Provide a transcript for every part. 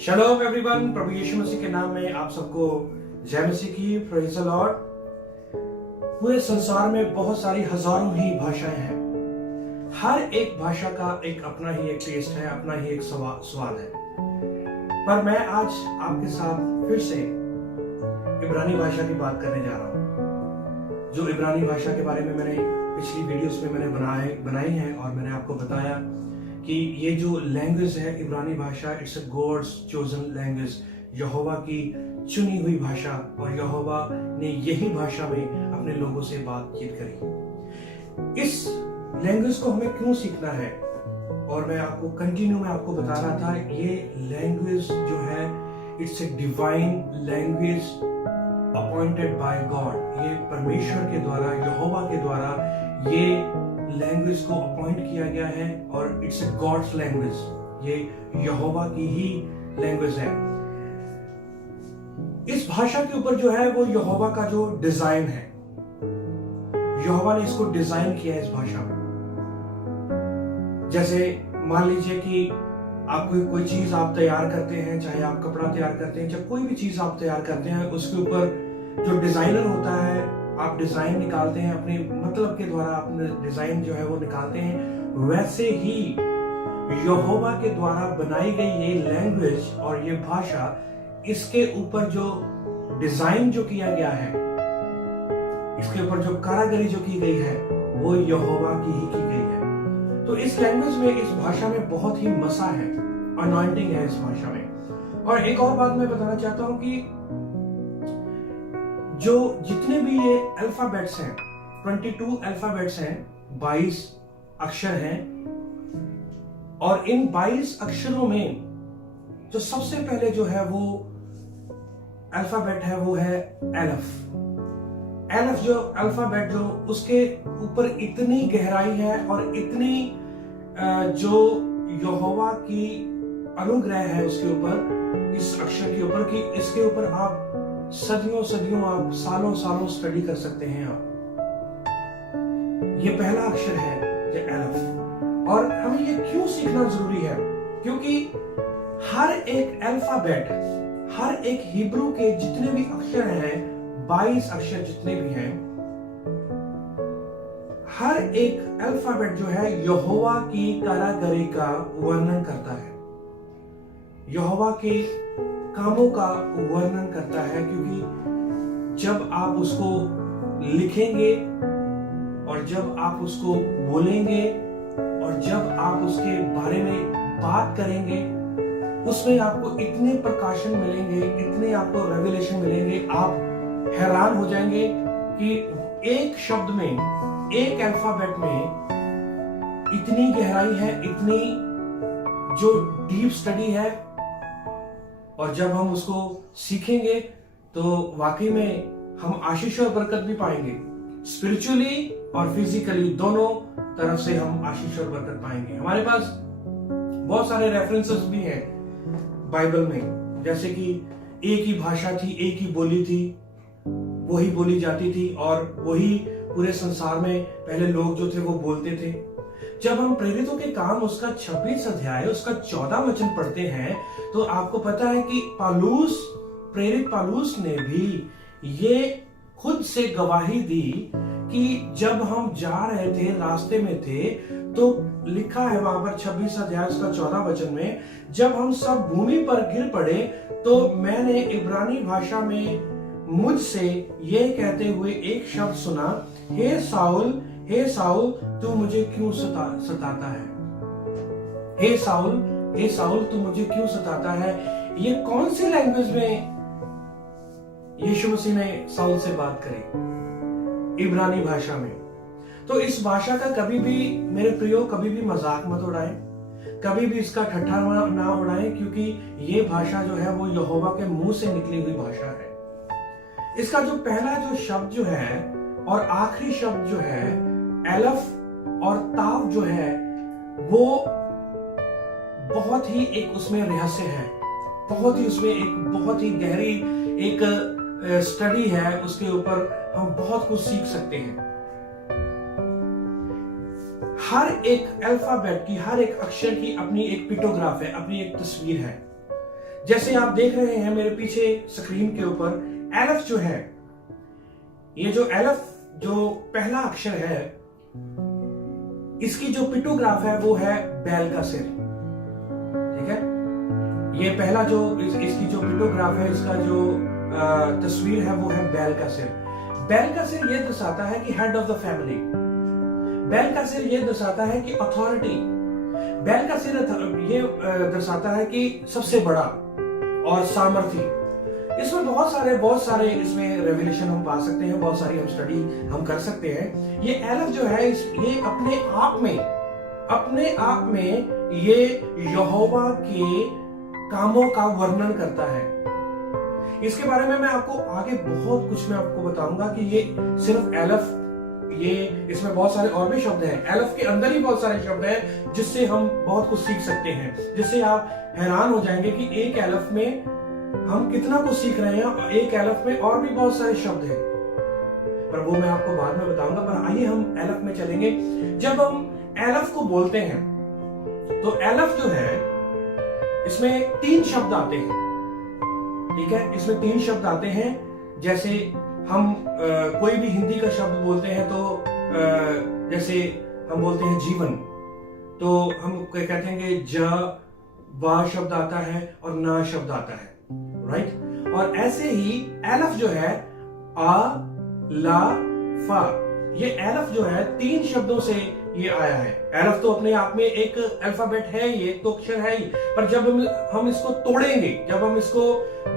शलोम everyone, प्रभु यीशु मसीह के नाम में आप सबको जय मसीह की। Praise the Lord. पूरे संसार में बहुत सारी हजारों ही भाषाएं हैं। हर एक भाषा का एक अपना ही एक टेस्ट है, अपना ही एक स्वाद है। पर मैं आज आपके साथ फिर से इब्रानी भाषा की बात करने जा रहा हूं। जो इब्रानी भाषा के बारे में मैंने पिछली वीडियोस में मैंने बनाई है और मैंने आपको बताया कि ये जो लैंग्वेज है इब्रानी भाषा, it's a god's chosen language, Jehovah की चुनी हुई भाषा, और यहोवा ने यही भाषा में अपने लोगों से बातचीत करी। इस लैंग्वेज को हमें क्यों सीखना है, और मैं आपको बता रहा था, ये लैंग्वेज जो है it's a divine language appointed by God. ये परमेश्वर के द्वारा, यहोवा के द्वारा ये लैंग्वेज को अपॉइंट किया गया है और इट्स ए गॉड्स लैंग्वेज। ये यहोवा की ही लैंग्वेज है। इस भाषा के ऊपर जो है वो यहोवा का जो डिजाइन है, यहोवा ने इसको डिजाइन किया है इस भाषा में। जैसे मान लीजिए कि आप कोई चीज आप तैयार करते हैं, चाहे आप कपड़ा तैयार करते हैं, चाहे कोई भी चीज आप तैयार करते हैं, उसके ऊपर जो डिजाइनर होता है, आप डिजाइन निकालते हैं अपने मतलब के द्वारा, अपने डिजाइन जो है वो निकालते हैं। वैसे ही यहोवा के द्वारा बनाई गई ये लैंग्वेज और ये भाषा, इसके ऊपर जो डिजाइन जो किया गया है, इसके ऊपर जो कारागरी जो की गई है, वो यहोवा की ही की गई है। तो इस लैंग्वेज में, इस भाषा में बहुत ही मसा है, अनॉइंटिंग है इस भाषा में। और एक और बात मैं बताना चाहता हूं कि जो जितने भी ये अल्फाबेट्स हैं, 22 अल्फाबेट्स हैं, 22 अक्षर हैं, और इन 22 अक्षरों में जो सबसे पहले जो है वो अल्फाबेट है वो है एलफ। एलफ जो अल्फाबेट, जो उसके ऊपर इतनी गहराई है और इतनी जो यहोवा की अनुग्रह है उसके ऊपर, इस अक्षर के ऊपर, कि इसके ऊपर आप सदियों आप सालों स्टडी कर सकते हैं। आप ये पहला अक्षर है जो एलफ। और हमें ये क्यों सीखना जरूरी है? क्योंकि हर एक अल्फाबेट, हर एक हिब्रू के जितने भी अक्षर हैं, 22 अक्षर जितने भी हैं, हर एक अल्फाबेट जो है यहोवा की कारागरी का वर्णन करता है, यहोवा के कामों का वर्णन करता है। क्योंकि जब आप उसको लिखेंगे और जब आप उसको बोलेंगे और जब आप उसके बारे में बात करेंगे, उसमें आपको इतने प्रकाशन मिलेंगे, इतने आपको रेवलेशन मिलेंगे, आप हैरान हो जाएंगे कि एक शब्द में, एक अल्फाबेट में इतनी गहराई है, इतनी जो डीप स्टडी है। और जब हम उसको सीखेंगे तो वाकई में हम आशीष और बरकत भी पाएंगे, स्पिरिचुअली और फिजिकली दोनों तरफ से हम आशीष और बरकत पाएंगे। हमारे पास बहुत सारे रेफरेंसेस भी हैं बाइबल में, जैसे कि एक ही भाषा थी, एक ही बोली थी, वही बोली जाती थी और वही पूरे संसार में पहले लोग जो थे वो बोलते थे। जब हम प्रेरितों के काम उसका 26 अध्याय उसका 14 वचन पढ़ते हैं, तो आपको पता है कि प्रेरित पालूस ने भी ये खुद से गवाही दी कि जब हम जा रहे थे, रास्ते में थे, तो लिखा है वहां पर 26 अध्याय उसका 14 वचन में, जब हम सब भूमि पर गिर पड़े तो मैंने इब्रानी भाषा में मुझसे ये कहते हुए एक शब्द सुना, हे साउल तू मुझे क्यों सताता है? हे साउल तू मुझे क्यों सताता है? ये कौन सी लैंग्वेज में यीशु मसीह ने साउल से बात करी? इब्रानी भाषा में। तो इस भाषा का कभी भी मेरे प्रियो, कभी भी मजाक मत उड़ाएं, कभी भी इसका ठट्ठा ना उड़ाएं, क्योंकि ये भाषा जो है वो यहोवा के मुंह से निकली हुई भाषा है। इसका जो पहला जो शब्द जो है और आखिरी शब्द जो है, एलफ और ताव जो है, वो बहुत ही एक उसमें रहस्य है, बहुत ही उसमें एक बहुत ही गहरी एक स्टडी है, उसके ऊपर हम बहुत कुछ सीख सकते हैं। हर एक अल्फाबेट की, हर एक अक्षर की अपनी एक पिक्टोग्राफ है, अपनी एक तस्वीर है। जैसे आप देख रहे हैं मेरे पीछे स्क्रीन के ऊपर, एलफ जो है, ये जो एलफ जो पहला अक्षर है, इसकी जो पिक्टोग्राफ है वो है बैल का सिर। ठीक है, ये पहला जो इसकी जो पिक्टोग्राफ है, इसका जो तस्वीर है वो है बैल का सिर। बैल का सिर ये दर्शाता है कि हेड ऑफ द फैमिली। बैल का सिर ये दर्शाता है कि अथॉरिटी। बैल का सिर ये दर्शाता है कि सबसे बड़ा और सामर्थ्य। इसमें बहुत सारे इसमें रेवलेशन हम पा सकते हैं, बहुत सारी हम स्टडी हम कर सकते हैं। ये एलफ जो है ये अपने आप में ये यहोवा के कामों का वर्णन करता है। इसके बारे में मैं आपको आगे बहुत कुछ मैं आपको बताऊंगा कि ये सिर्फ एलफ, ये इसमें बहुत सारे और भी शब्द हैं। एलफ के अंदर ही बहुत सारे शब्द हैं जिससे हम बहुत कुछ सीख सकते हैं, जिससे आप हैरान हो जाएंगे कि एक एलफ में हम कितना कुछ सीख रहे हैं और एक एलफ में और भी बहुत सारे शब्द हैं, पर वो मैं आपको बाद में बताऊंगा। पर आइए हम एलफ में चलेंगे। जब हम एलफ को बोलते हैं तो एलफ जो है इसमें 3 शब्द आते हैं। ठीक है, इसमें 3 शब्द आते हैं। जैसे हम कोई भी हिंदी का शब्द बोलते हैं तो जैसे हम बोलते हैं जीवन, तो हम कहते हैं कि ज वा शब्द आता है और ना शब्द आता है, राइट। और ऐसे ही एलफ जो है आ ला फा, ये एलफ जो है 3 शब्दों से ये आया है। एलफ तो अपने आप में एक अल्फाबेट है, ये तो अक्षर है ही, पर जब हम इसको तोड़ेंगे, जब हम इसको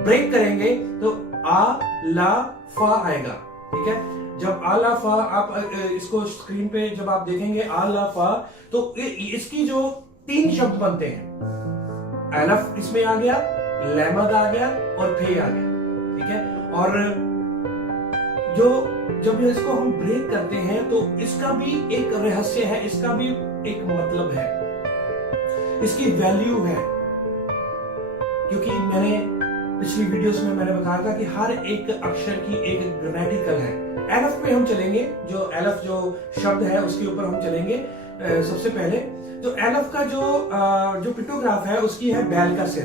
ब्रेक करेंगे तो आ ला फा आएगा। ठीक है, जब आ ला फा आप इसको स्क्रीन पे जब आप देखेंगे आ ला फा, तो इसकी जो 3 शब्द बनते हैं, एलफ इसमें आ गया, लेमद आ गया और फे आ गया। ठीक है, और जब इसको हम ब्रेक करते हैं तो इसका भी एक रहस्य है, इसका भी एक मतलब है, इसकी वैल्यू है। क्योंकि मैंने पिछली वीडियोस में मैंने बताया था कि हर एक अक्षर की एक ग्रामेटिकल है। एलफ पे हम चलेंगे, जो एलफ जो शब्द है उसके ऊपर हम चलेंगे। सबसे पहले तो एलफ का जो पिक्टोग्राफ है उसकी है बैल का सिर।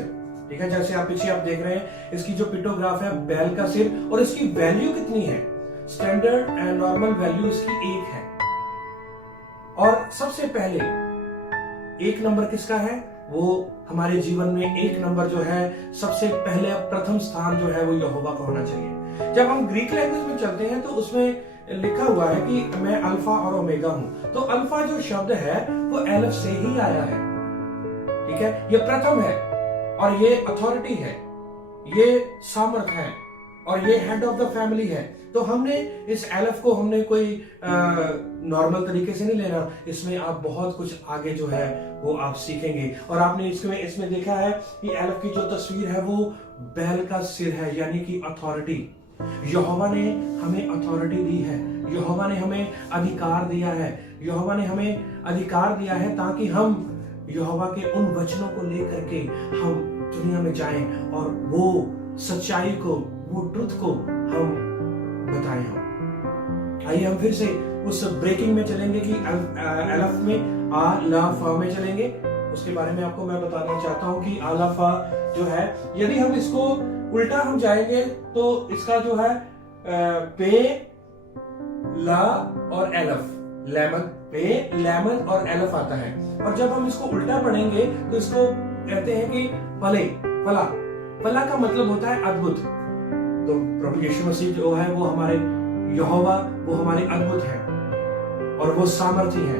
ठीक है, जैसे आप पीछे आप देख रहे हैं, इसकी जो पिक्टोग्राफ है बैल का सिर, और इसकी वैल्यू कितनी है? स्टैंडर्ड एंड नॉर्मल वैल्यू इसकी 1 है। और सबसे पहले 1 नंबर किसका है? वो हमारे जीवन में 1 नंबर जो है, सबसे पहले प्रथम स्थान जो है वो यहोवा का होना चाहिए। जब हम ग्रीक लैंग्वेज में चलते हैं तो उसमें लिखा हुआ है कि मैं अल्फा और ओमेगा हूं। तो अल्फा जो शब्द है वो एलफ से ही आया है। ठीक है, ये प्रथम है और ये अथॉरिटी है, ये सामर्थ है और ये हेड ऑफ द फैमिली है। तो हमने इस एलफ को हमने कोई नॉर्मल तरीके से नहीं लेना, इसमें आप बहुत कुछ आगे जो है वो आप सीखेंगे। और आपने इसमें देखा है कि एलफ की जो तस्वीर है वो बैल का सिर है, यानी कि अथॉरिटी। यहोवा ने हमें अथॉरिटी दी है, यहोवा ने हमें अधिकार दिया है, यहोवा ने हमें अधिकार दिया है ताकि हम यहोवा के उन वचनों को लेकर के हम दुनिया में जाएं और वो सच्चाई को, वो ट्रुथ को हम बताएं। हम आइए हम फिर से उस ब्रेकिंग में चलेंगे कि एलफ में आ ला फा में चलेंगे। उसके बारे में आपको मैं बताना चाहता हूं कि आ ला फा जो है, यदि हम इसको उल्टा हम जाएंगे तो इसका जो है पे ला और एलफ, लेमन, पे लेमन और एलफ आता है। और जब हम इसको उल्टा पढ़ेंगे तो इसको कहते हैं कि फले, फला। फला का मतलब होता है अद्भुत। तो प्रभु यीशु मसीह जो है वो हमारे यहोवा, वो हमारे अद्भुत है और वो सामर्थी है।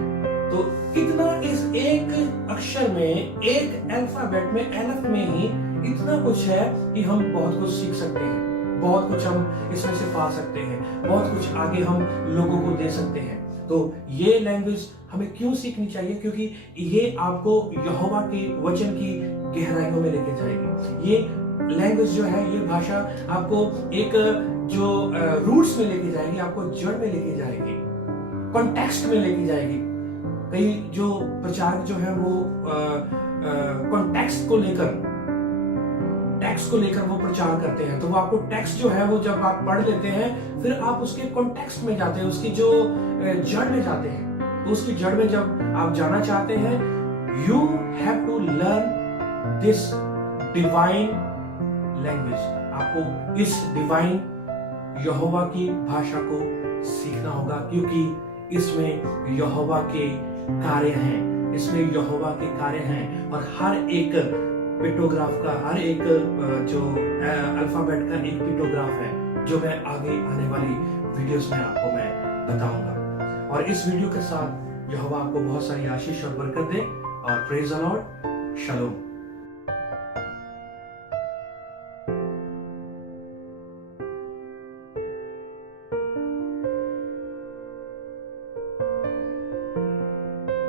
तो इतना इस एक अक्षर में, एक अल्फाबेट में, एलफ में ही इतना कुछ है कि हम बहुत कुछ सीख सकते हैं, बहुत कुछ हम इसमें से पा सकते हैं, बहुत कुछ आगे हम लोगों को दे सकते हैं। तो ये लैंग्वेज हमें क्यों सीखनी चाहिए? क्योंकि ये आपको यहोवा के वचन की गहराइयों में लेके जाएगी। ये लैंग्वेज जो है, ये भाषा आपको एक जो रूट्स में लेके जाएगी, आपको जड़ में लेके जाएगी, कॉन्टेक्स्ट में लेके जाएगी। कई जो प्रचारक जो है वो कॉन्टेक्स्ट को लेकर, टेक्स्ट को लेकर वो प्रचार करते हैं। तो वो आपको टेक्स्ट जो है वो जब आप पढ़ लेते हैं, फिर आप उसके कॉन्टेक्स्ट में जाते हैं, उसकी जो जड़ में जाते हैं। तो उसकी जड़ में जब आप जाना चाहते हैं, you have to learn this divine language, आपको इस डिवाइन यहोवा की भाषा को सीखना होगा, क्योंकि इसमें यहोवा के कार्य हैं, इसमें यहोवा के कार्य हैं। और हर एक पिक्टोग्राफ का, हर एक जो अल्फाबेट का एक पिक्टोग्राफ है, जो मैं आगे आने वाली वीडियोस में आपको मैं बताऊंगा। और इस वीडियो के साथ यहोवा आपको बहुत सारी आशीष और बरकत दे। और प्रेज द लॉर्ड। शलोम।